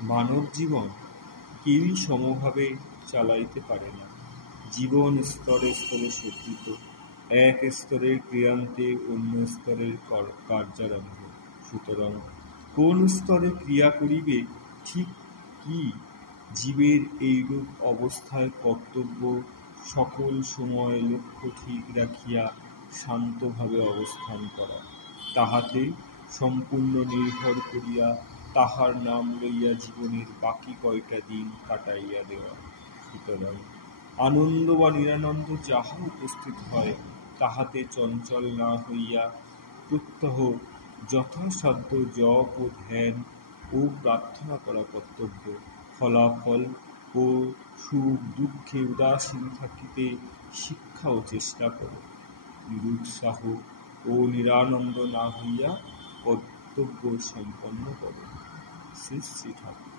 মানব জীবন কেউই সমভাবে চালাইতে পারে না। জীবন স্তরে স্তরে সজ্জিত, এক স্তরের ক্রিয়ান্তে অন্য স্তরের কার্যারম্ভ। সুতরাং কোন স্তরে ক্রিয়া করিবে ঠিক কি, জীবের এইরূপ অবস্থায় কর্তব্য সকল সময় লক্ষ্য ঠিক রাখিয়া শান্তভাবে অবস্থান করা, তাহাতে সম্পূর্ণ নির্ভর করিয়া তাহার নাম লইয়া জীবনের বাকি কয়টা দিন কাটাইয়া দেওয়া। সুতরাং আনন্দ বা নিরানন্দ যাহা উপস্থিত হয় তাহাতে চঞ্চল না হইয়া প্রত্যহ যথাসাধ্য জপ ও ধ্যান ও প্রার্থনা করা কর্তব্য। ফলাফল ও সুখ দুঃখে উদাসীন থাকিতে শিক্ষা ও চেষ্টা করে। নিরুৎসাহ ও নিরানন্দ না হইয়া কর্তব্য সম্পন্ন করে। শ্রী শ্রী ঠাকুর।